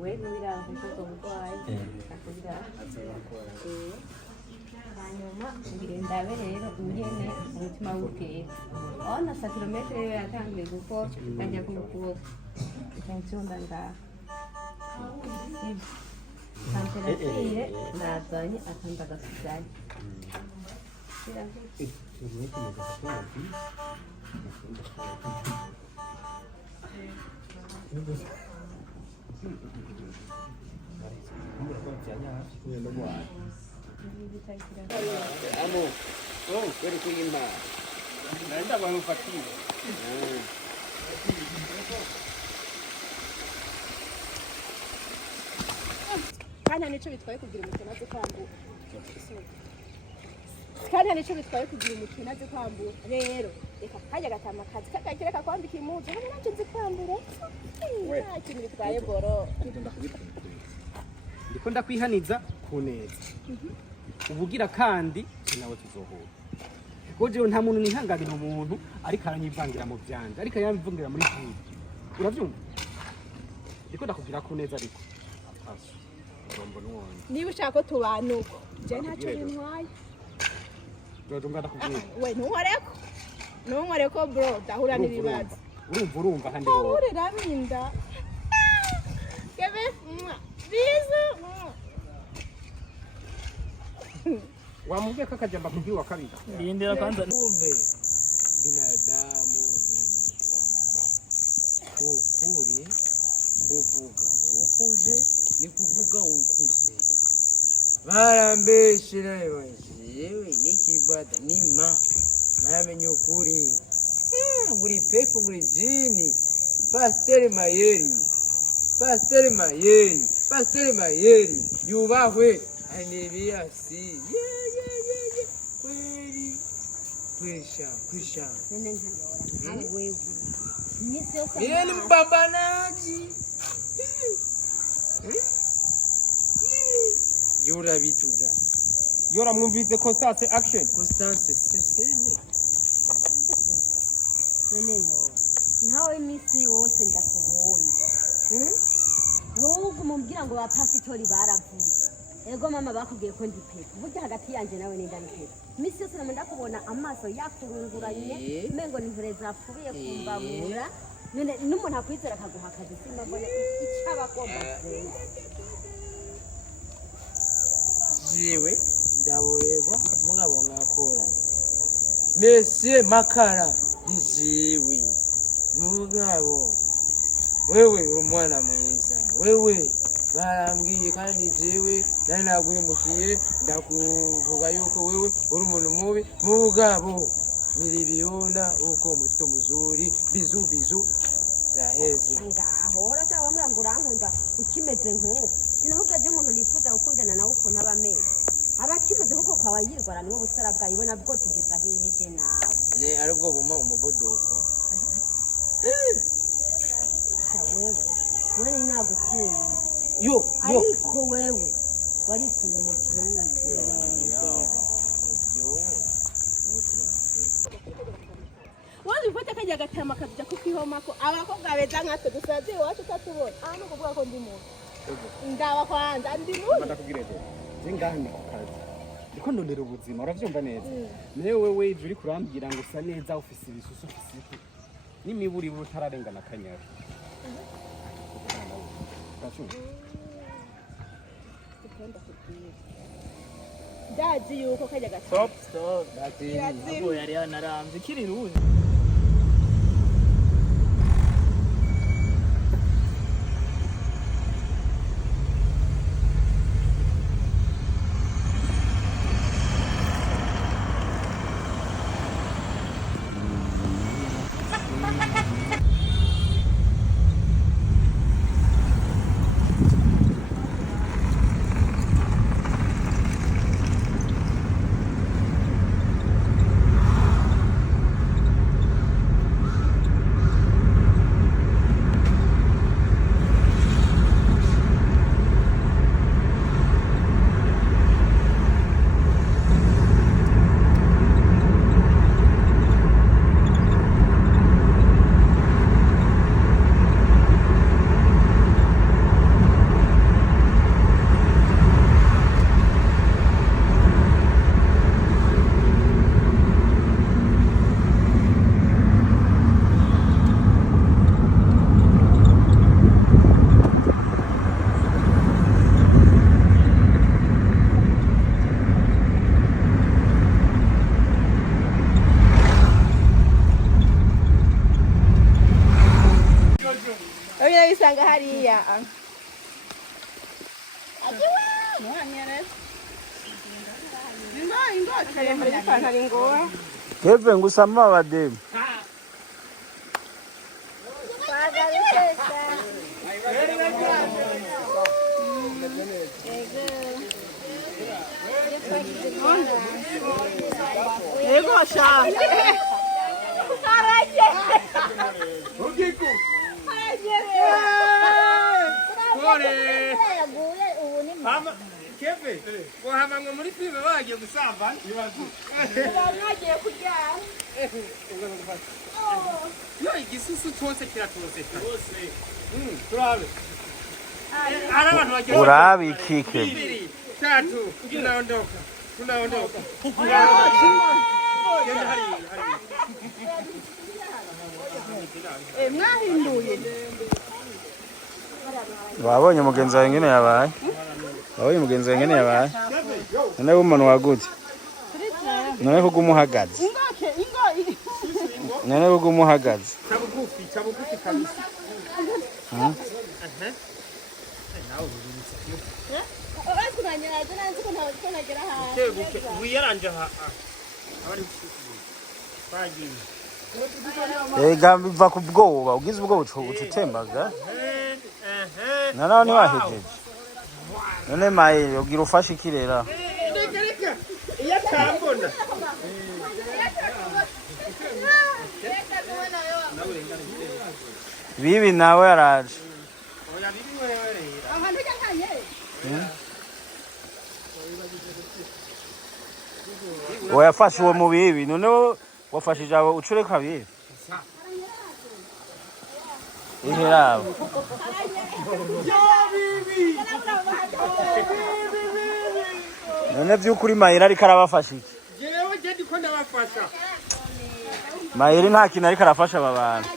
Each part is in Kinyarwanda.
we n'ubiraho kuko ubwaye akubira hanyuma ndabe rero ingene umutima w'utera ona sa kilometero yatangiye gukora kajya kumukura icyonda ngaha temperature nazanye atanda gasuzanye Amo, oh, kweli kuimba. Naenda kwa mfatini. Kandi nico bitwaye kugira umukino aze kwambura. Kandi nico bitwaye kugira umukino aze kwambura. Rero reka kajya gatama kazi kakireka kwambika imuzu hamwe nanje nzi kwambura. Nta kintu bitwaye boro. Ndiko ndakwihaniza kuneza. Ubugira kandi nawe tuzohura. Kuko nta muntu nihanganira umuntu ariko aranyivangira mu byanje ariko yamvungira muri kuri. Uravyumva? Ndiko ndakubwira kuneza ariko. Niba ushaka ko tubana uko je ntacyo bintwaye Jojo ndakubwira we ntunkoreko bro dahura n'ibibazo urumva kandi wowe urira minda kebe bizu wamubwiye ko akajamba kubwiwa wa kabiri ndindira kwanza kumbe binadamu ukuri kuvuga ukuze ni kuvuga ukuze barambeshe nayo yewe nikibada nima namenye ukuri nguri pepo nguri jini Pasteur Mayeri yubahwe anibiyasi kweli kwisha wewe mimi sio yeye ni mpambanaji yura bituga yora mwumvize Constance action seme neneyo nawe misi wose ndakubonye wowe ugumubwira ngo ba pasitori baravuze ego mama bakubwiye ko ndi pepo burya hagati yanje nawe ni ndani pepo misi yose namenda kubona amaso yakurunguranye mengo ni ntore zapfuye kumbabura none n'umuntu akwizera akaguha akazi simbabone icyaba agomba kuzenga jiwe ndaborerwa mugabo ngakora Monsieur Makara jiwe mugabo wewe uri umwana mwiza wewe barambwiye kandi jiwe nari naguhemukiye ndakuvuga yuko wewe uri umuntu mubi mugabo nilibiona uko mtoto mzuri bizu yaheze ngaho urashaka bamwe ngo urankunda ukimeze nk'uko sinavuga je umuntu nifuza gukundana nawe uko ntabameze abakimeze kuko kwa yirwara niwo busara bwayibona bwo tugeza hinje nawe ne aribwo buma umuvodoko wewe nagukunda yo ariko wewe wari kumuvyo Wazi ufate kajya gatama kaja kukihoma ko abakobwa beza nkatwe dusaze iwacu tatubona no kuvuga ko ndi muntu ndaba kwanza ndi muntu ndakubwireko zingane kukazi ndiko ndondera ubuzima uravyumva neza newe wewe ivyo uri kurambwira ngo usa neza ufise ibisusu ufise n'imiburi utararengana kanyari ndazi yuko kajya gatama stop abo yari yanaramze kiri ruzi nyine bisanga hariya ingo karembere n'ipantaro ingowe Keve ngusama abademu. yego sha Keve, wahamanga muri filme bagiye gusambana mwagiye kuryama yo igisusu cyose kiratoseka turabe ara abantu bagiye Urabi kike. tatu tunaondoka mwahinduye Wabonye mugenzi wawe ngene yabaye? Wabonye mugenzi wawe ngene yabaye? None umuntu wagute? None ko gumuhagaze. None ko gumuhagaze. Chabugufi kabisa. Wiyaranje aha. Abari bagiye. Ega biva ku bwoba, ugize ubwoba ucutembaga. None wahejeje. None maye ugira ufashe ikirera. Reka. Iya tambona. Bibi nawe yaraje. Oya bibi wewe. ahantu cyanganye Wayafashe uwo mu bibi, none wafashije abo ucureka bibi. Iherabo. None byukuri Mayira ariko arabafasha iki? Jewe je ndiko ndabafasha. Mayira nta kintu ariko arafasha aba bantu.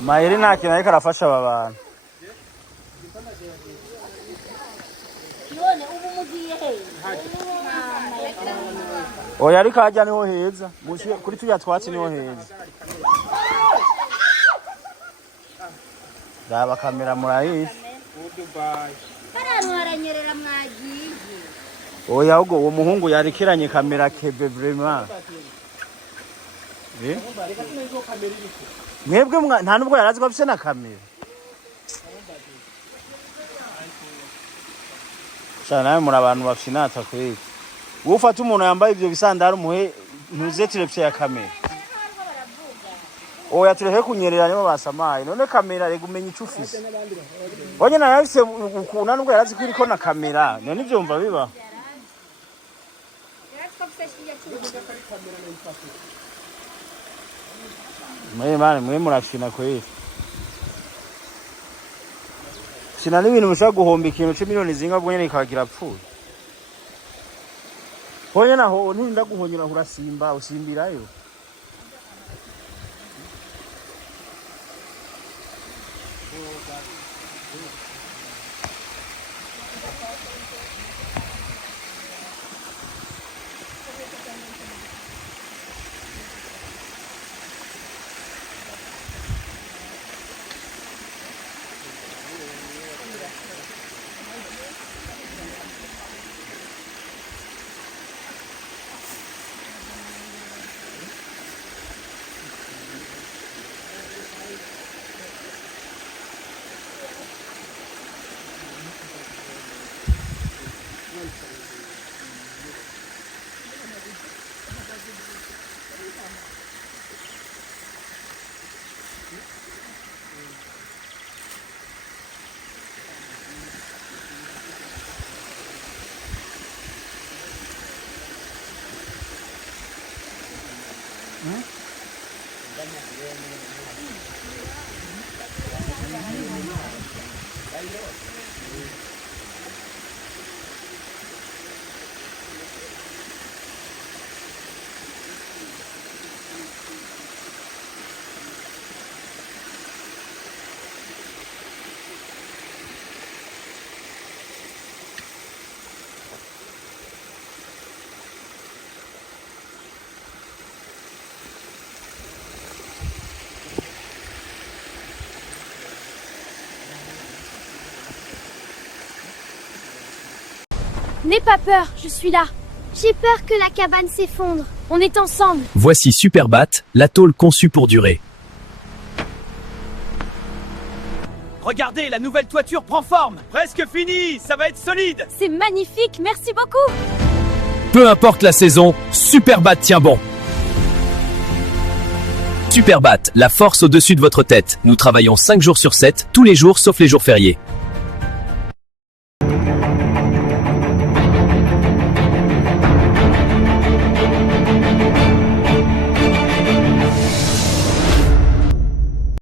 Mayira nta kintu ariko arafasha aba bantu. none ubu mugiye he Oya ariko hajya niho heza. Kuri tujya twatsi niho heza. Raba kamera murayisi. Dubai. hariya haranyerera mwagiye Oya ahubwo uwo muhungu yarikiranye kamera kebe vraiment. Mwebwe nta nubwo yarazi ko afise na kamera. Cyane nawe muri abantu bafyinata kweli. Ufata umuntu yambaye ibyo bisandara umuhe ntuze televiziyo ya kamera. Oya turehe kunyerera nibo basamaye. None kamera rega umenye ico ufise. Onye narafise ukuna nubwo yarazi ko iriko na kamera. None ivyo umva biba. Mwe murafyina kweli. Sina n'ibintu mushaka guhomba ikintu c'imiliyoni zinga bwo nyene ikagira pfuye. Honye naho ntinda guhonyera urasimba usimbirayo. N'aie pas peur, je suis là. J'ai peur que la cabane s'effondre. On est ensemble. Voici Super-Bat, la tôle conçue pour durer. Regardez, la nouvelle toiture prend forme. Presque fini, ça va être solide. C'est magnifique, merci beaucoup. Peu importe la saison, Super-Bat tient bon. Super-Bat, la force au-dessus de votre tête. Nous travaillons 5 jours sur 7, tous les jours sauf les jours fériés.